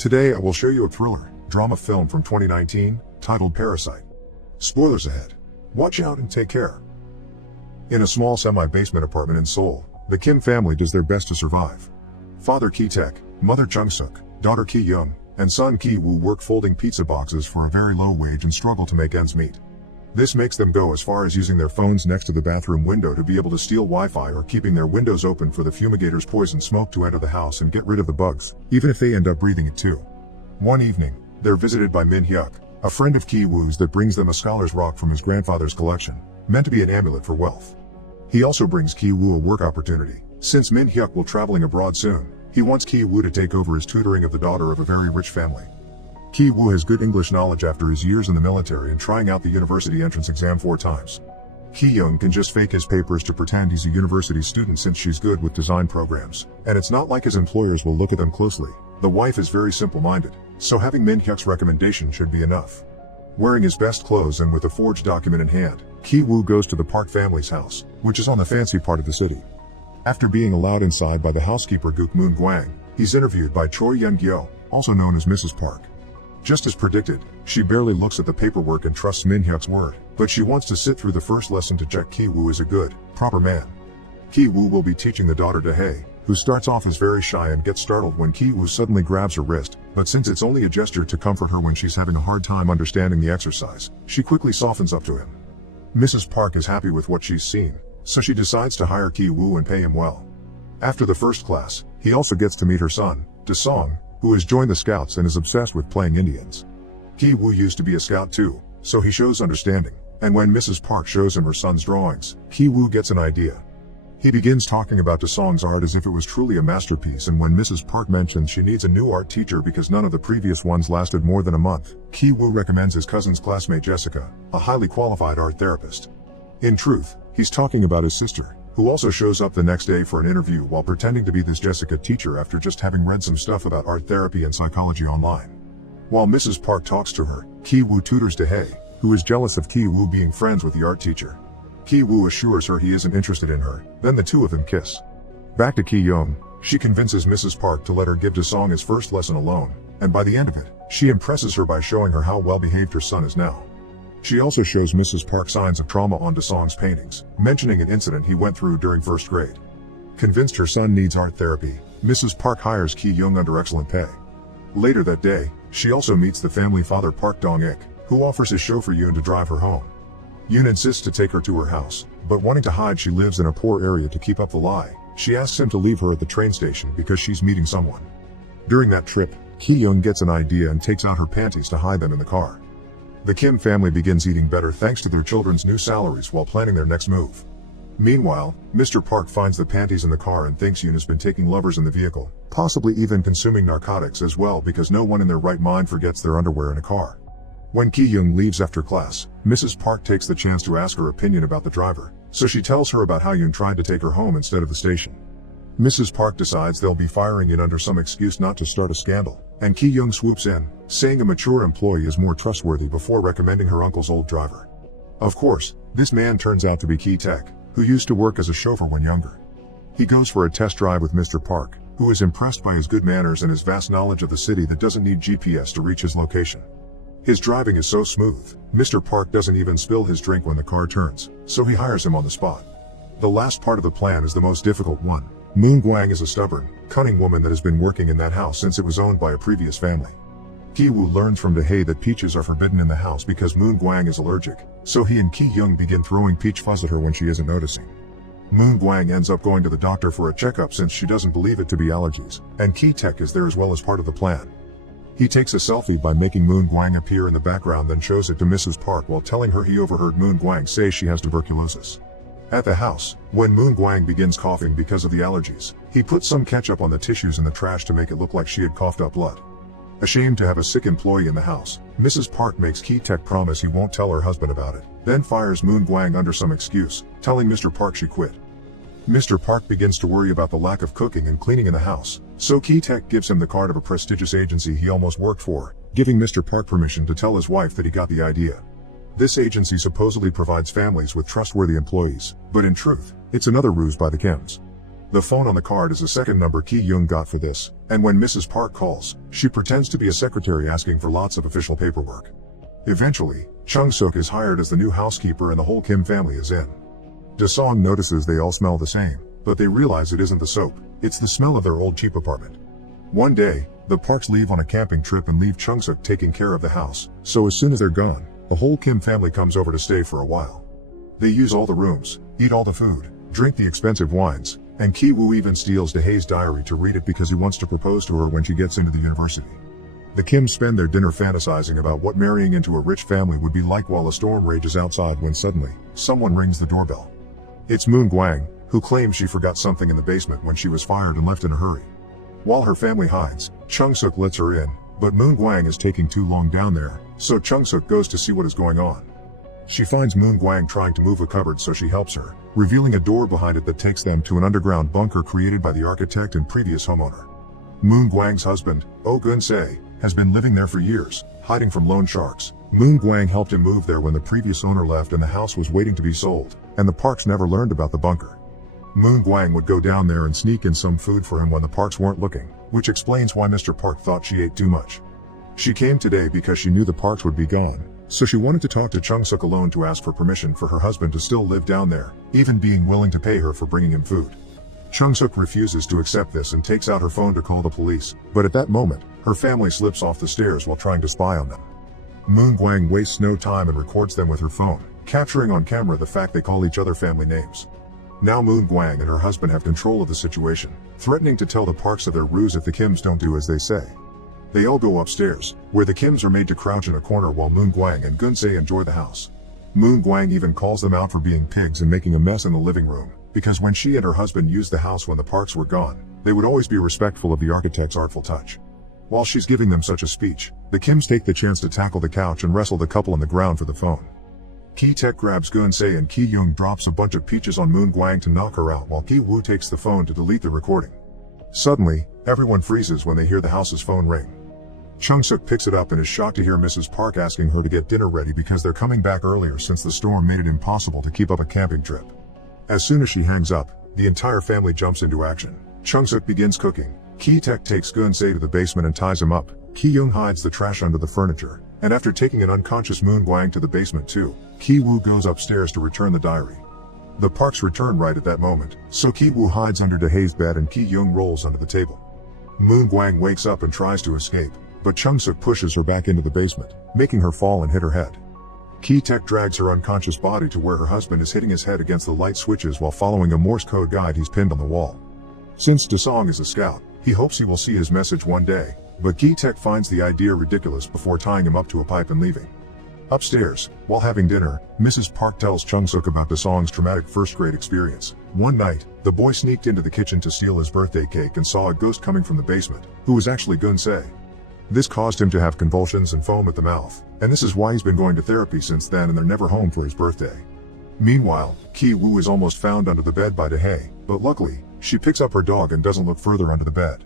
Today I will show you a thriller, drama film from 2019, titled Parasite. Spoilers ahead. Watch out and take care. In a small semi-basement apartment in Seoul, the Kim family does their best to survive. Father Ki-taek, mother Chung-suk, daughter Ki-young, and son Ki-woo work folding pizza boxes for a very low wage and struggle to make ends meet. This makes them go as far as using their phones next to the bathroom window to be able to steal Wi-Fi, or keeping their windows open for the fumigator's poison smoke to enter the house and get rid of the bugs, even if they end up breathing it too. One evening, they're visited by Min-hyuk, a friend of Ki-woo's that brings them a scholar's rock from his grandfather's collection, meant to be an amulet for wealth. He also brings Ki-woo a work opportunity. Since Min-hyuk will traveling abroad soon, he wants Ki-woo to take over his tutoring of the daughter of a very rich family. Ki-woo has good English knowledge after his years in the military and trying out the university entrance exam 4 times. Ki-young can just fake his papers to pretend he's a university student since she's good with design programs, and it's not like his employers will look at them closely. The wife is very simple-minded, so having Min-hyuk's recommendation should be enough. Wearing his best clothes and with a forged document in hand, Ki-woo goes to the Park family's house, which is on the fancy part of the city. After being allowed inside by the housekeeper Gook Moon-gwang, he's interviewed by Choi Yeon-gyo, also known as Mrs. Park. Just as predicted, she barely looks at the paperwork and trusts Min-hyuk's word, but she wants to sit through the first lesson to check Ki-woo is a good, proper man. Ki-woo will be teaching the daughter Dae, who starts off as very shy and gets startled when Ki-woo suddenly grabs her wrist, but since it's only a gesture to comfort her when she's having a hard time understanding the exercise, she quickly softens up to him. Mrs. Park is happy with what she's seen, so she decides to hire Ki-woo and pay him well. After the first class, he also gets to meet her son, Da-song, who has joined the Scouts and is obsessed with playing Indians. Ki-woo used to be a scout too, so he shows understanding, and when Mrs. Park shows him her son's drawings, Ki-woo gets an idea. He begins talking about Da-song's art as if it was truly a masterpiece, and when Mrs. Park mentions she needs a new art teacher because none of the previous ones lasted more than a month, Ki-woo recommends his cousin's classmate Jessica, a highly qualified art therapist. In truth, he's talking about his sister, who also shows up the next day for an interview while pretending to be this Jessica teacher after just having read some stuff about art therapy and psychology online. While Mrs. Park talks to her, Ki-woo tutors Dae, who is jealous of Ki-woo being friends with the art teacher. Ki-woo assures her he isn't interested in her, then the two of them kiss. Back to Ki-young, she convinces Mrs. Park to let her give Da-song his first lesson alone, and by the end of it, she impresses her by showing her how well-behaved her son is now. She also shows Mrs. Park signs of trauma on Da-song's paintings, mentioning an incident he went through during first grade. Convinced her son needs art therapy, Mrs. Park hires Ki-young under excellent pay. Later that day, she also meets the family father Park Dong-ik, who offers his chauffeur Yoon to drive her home. Yoon insists to take her to her house, but wanting to hide she lives in a poor area to keep up the lie, she asks him to leave her at the train station because she's meeting someone. During that trip, Ki-young gets an idea and takes out her panties to hide them in the car. The Kim family begins eating better thanks to their children's new salaries while planning their next move. Meanwhile, Mr. Park finds the panties in the car and thinks Yoon has been taking lovers in the vehicle, possibly even consuming narcotics as well, because no one in their right mind forgets their underwear in a car. When Ki-young leaves after class, Mrs. Park takes the chance to ask her opinion about the driver, so she tells her about how Yoon tried to take her home instead of the station. Mrs. Park decides they'll be firing Yoon under some excuse not to start a scandal, and Ki-young swoops in, saying a mature employee is more trustworthy before recommending her uncle's old driver. Of course, this man turns out to be Ki-taek, who used to work as a chauffeur when younger. He goes for a test drive with Mr. Park, who is impressed by his good manners and his vast knowledge of the city that doesn't need GPS to reach his location. His driving is so smooth, Mr. Park doesn't even spill his drink when the car turns, so he hires him on the spot. The last part of the plan is the most difficult one. Moon-gwang is a stubborn, cunning woman that has been working in that house since it was owned by a previous family. Ki-woo learns from Dae that peaches are forbidden in the house because Moon-gwang is allergic, so he and Ki-young begin throwing peach fuzz at her when she isn't noticing. Moon-gwang ends up going to the doctor for a checkup since she doesn't believe it to be allergies, and Ki-taek is there as well as part of the plan. He takes a selfie by making Moon-gwang appear in the background, then shows it to Mrs. Park while telling her he overheard Moon-gwang say she has tuberculosis. At the house, when Moon-gwang begins coughing because of the allergies, he puts some ketchup on the tissues in the trash to make it look like she had coughed up blood. Ashamed to have a sick employee in the house, Mrs. Park makes Ki-taek promise he won't tell her husband about it, then fires Moon-gwang under some excuse, telling Mr. Park she quit. Mr. Park begins to worry about the lack of cooking and cleaning in the house, so Ki-taek gives him the card of a prestigious agency he almost worked for, giving Mr. Park permission to tell his wife that he got the idea. This agency supposedly provides families with trustworthy employees, but in truth, it's another ruse by the Kims. The phone on the card is the second number Ki Young got for this, and when Mrs. Park calls, she pretends to be a secretary asking for lots of official paperwork. Eventually, Chung Suk is hired as the new housekeeper and the whole Kim family is in. Da-song notices they all smell the same, but they realize it isn't the soap, it's the smell of their old cheap apartment. One day, the Parks leave on a camping trip and leave Chung Suk taking care of the house, so as soon as they're gone, the whole Kim family comes over to stay for a while. They use all the rooms, eat all the food, drink the expensive wines, and Ki Woo even steals Da-hae's diary to read it because he wants to propose to her when she gets into the university. The Kims spend their dinner fantasizing about what marrying into a rich family would be like while a storm rages outside when suddenly, someone rings the doorbell. It's Moon Gwang, who claims she forgot something in the basement when she was fired and left in a hurry. While her family hides, Chung Suk lets her in, but Moon Gwang is taking too long down there, so Chung Suk goes to see what is going on. She finds Moon Gwang trying to move a cupboard so she helps her, revealing a door behind it that takes them to an underground bunker created by the architect and previous homeowner. Moon Gwang's husband, Oh Gun-se, has been living there for years, hiding from loan sharks. Moon Gwang helped him move there when the previous owner left and the house was waiting to be sold, and the Parks never learned about the bunker. Moon Gwang would go down there and sneak in some food for him when the Parks weren't looking, which explains why Mr. Park thought she ate too much. She came today because she knew the Parks would be gone, so she wanted to talk to Chung Suk alone to ask for permission for her husband to still live down there, even being willing to pay her for bringing him food. Chung Suk refuses to accept this and takes out her phone to call the police, but at that moment, her family slips off the stairs while trying to spy on them. Moon Gwang wastes no time and records them with her phone, capturing on camera the fact they call each other family names. Now Moon Gwang and her husband have control of the situation, threatening to tell the Parks of their ruse if the Kims don't do as they say. They all go upstairs, where the Kims are made to crouch in a corner while Moon Gwang and Gun-se enjoy the house. Moon Gwang even calls them out for being pigs and making a mess in the living room, because when she and her husband used the house when the Parks were gone, they would always be respectful of the architect's artful touch. While she's giving them such a speech, the Kims take the chance to tackle the couch and wrestle the couple on the ground for the phone. Ki Taek grabs Gun-se and Ki Young drops a bunch of peaches on Moon Gwang to knock her out while Ki Woo takes the phone to delete the recording. Suddenly, everyone freezes when they hear the house's phone ring. Chung Suk picks it up and is shocked to hear Mrs. Park asking her to get dinner ready because they're coming back earlier since the storm made it impossible to keep up a camping trip. As soon as she hangs up, the entire family jumps into action. Chung Suk begins cooking, Ki Taek takes Gun-se to the basement and ties him up, Ki Young hides the trash under the furniture, and after taking an unconscious Moon Gwang to the basement too, Ki Woo goes upstairs to return the diary. The Parks return right at that moment, so Ki Woo hides under Da-hae's bed and Ki Young rolls under the table. Moon Gwang wakes up and tries to escape, but Chung Suk pushes her back into the basement, making her fall and hit her head. Ki Taek drags her unconscious body to where her husband is hitting his head against the light switches while following a Morse code guide he's pinned on the wall. Since Da-song is a scout, he hopes he will see his message one day, but Ki Taek finds the idea ridiculous before tying him up to a pipe and leaving. Upstairs, while having dinner, Mrs. Park tells Chung Suk about Da-song's traumatic first-grade experience. One night, the boy sneaked into the kitchen to steal his birthday cake and saw a ghost coming from the basement, who was actually Gun-se. This caused him to have convulsions and foam at the mouth, and this is why he's been going to therapy since then and they're never home for his birthday. Meanwhile, Ki Woo is almost found under the bed by Da-hae, but luckily, she picks up her dog and doesn't look further under the bed.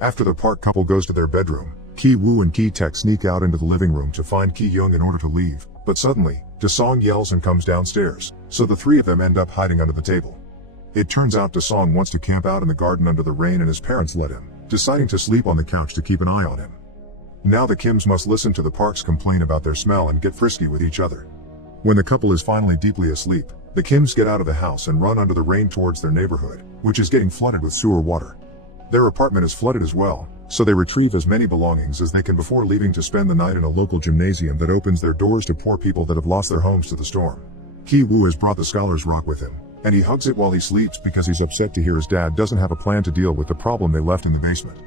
After the Park couple goes to their bedroom, Ki Woo and Ki Taek sneak out into the living room to find Ki Young in order to leave, but suddenly, Da-song yells and comes downstairs, so the three of them end up hiding under the table. It turns out Da-song wants to camp out in the garden under the rain and his parents let him, deciding to sleep on the couch to keep an eye on him. Now the Kims must listen to the Parks complain about their smell and get frisky with each other. When the couple is finally deeply asleep, the Kims get out of the house and run under the rain towards their neighborhood, which is getting flooded with sewer water. Their apartment is flooded as well, so they retrieve as many belongings as they can before leaving to spend the night in a local gymnasium that opens their doors to poor people that have lost their homes to the storm. Ki Woo has brought the Scholar's Rock with him, and he hugs it while he sleeps because he's upset to hear his dad doesn't have a plan to deal with the problem they left in the basement.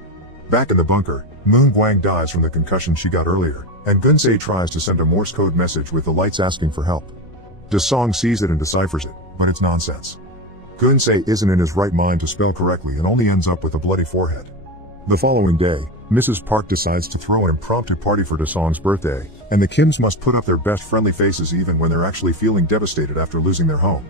Back in the bunker, Moon Gwang dies from the concussion she got earlier, and Gun-se tries to send a Morse code message with the lights asking for help. Da-song sees it and deciphers it, but it's nonsense. Gun-se isn't in his right mind to spell correctly and only ends up with a bloody forehead. The following day, Mrs. Park decides to throw an impromptu party for Da-song's birthday, and the Kims must put up their best friendly faces even when they're actually feeling devastated after losing their home.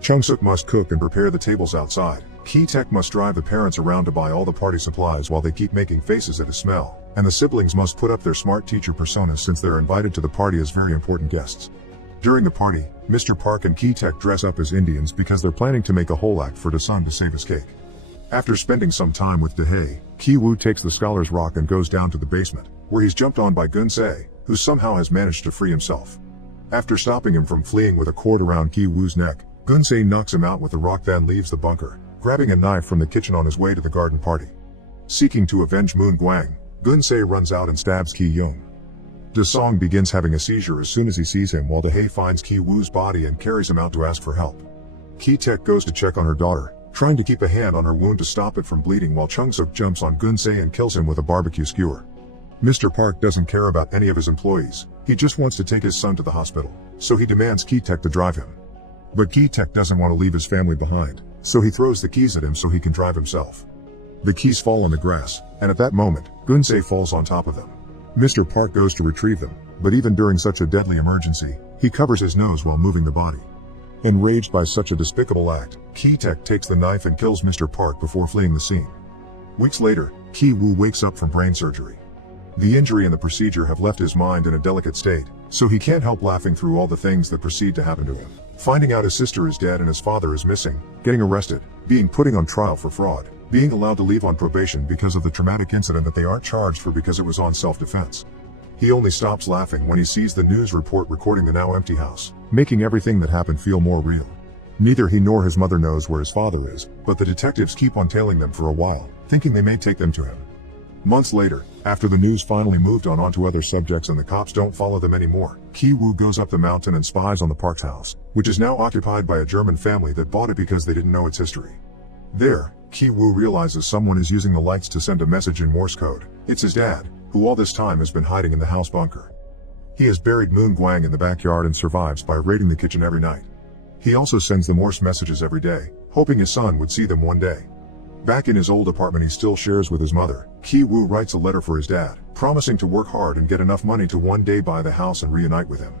Chung Suk must cook and prepare the tables outside. Ki Taek must drive the parents around to buy all the party supplies while they keep making faces at his smell, and the siblings must put up their smart teacher personas since they're invited to the party as very important guests. During the party, Mr. Park and Ki Taek dress up as Indians because they're planning to make a whole act for Da-sun to save his cake. After spending some time with Dahae, Ki-woo takes the scholar's rock and goes down to the basement, where he's jumped on by Gun-se, who somehow has managed to free himself. After stopping him from fleeing with a cord around Ki-woo's neck, Gun-se knocks him out with the rock, then leaves the bunker, grabbing a knife from the kitchen on his way to the garden party. Seeking to avenge Moon Gwang, Gun-se runs out and stabs Ki-young. Da-song begins having a seizure as soon as he sees him, while Dahae finds Ki-woo's body and carries him out to ask for help. Ki-taek goes to check on her daughter, trying to keep a hand on her wound to stop it from bleeding, while Chung-suk jumps on Gun-se and kills him with a barbecue skewer. Mr. Park doesn't care about any of his employees, he just wants to take his son to the hospital, so he demands Ki-taek to drive him. But Ki-taek doesn't want to leave his family behind, so he throws the keys at him so he can drive himself. The keys fall on the grass, and at that moment, Gun-se falls on top of them. Mr. Park goes to retrieve them, but even during such a deadly emergency, he covers his nose while moving the body. Enraged by such a despicable act, Ki-taek takes the knife and kills Mr. Park before fleeing the scene. Weeks later, Ki-woo wakes up from brain surgery. The injury and the procedure have left his mind in a delicate state, so he can't help laughing through all the things that proceed to happen to him. Finding out his sister is dead and his father is missing, getting arrested, being put on trial for fraud, being allowed to leave on probation because of the traumatic incident that they aren't charged for because it was on self-defense. He only stops laughing when he sees the news report recording the now empty house, making everything that happened feel more real. Neither he nor his mother knows where his father is, but the detectives keep on tailing them for a while, thinking they may take them to him. Months later, after the news finally moved on to other subjects and the cops don't follow them anymore, Ki-woo goes up the mountain and spies on the Park's house, which is now occupied by a German family that bought it because they didn't know its history. There, Ki-woo realizes someone is using the lights to send a message in Morse code. It's his dad, who all this time has been hiding in the house bunker. He has buried Moon Gwang in the backyard and survives by raiding the kitchen every night. He also sends the Morse messages every day, hoping his son would see them one day. Back in his old apartment he still shares with his mother, Ki-woo writes a letter for his dad, promising to work hard and get enough money to one day buy the house and reunite with him.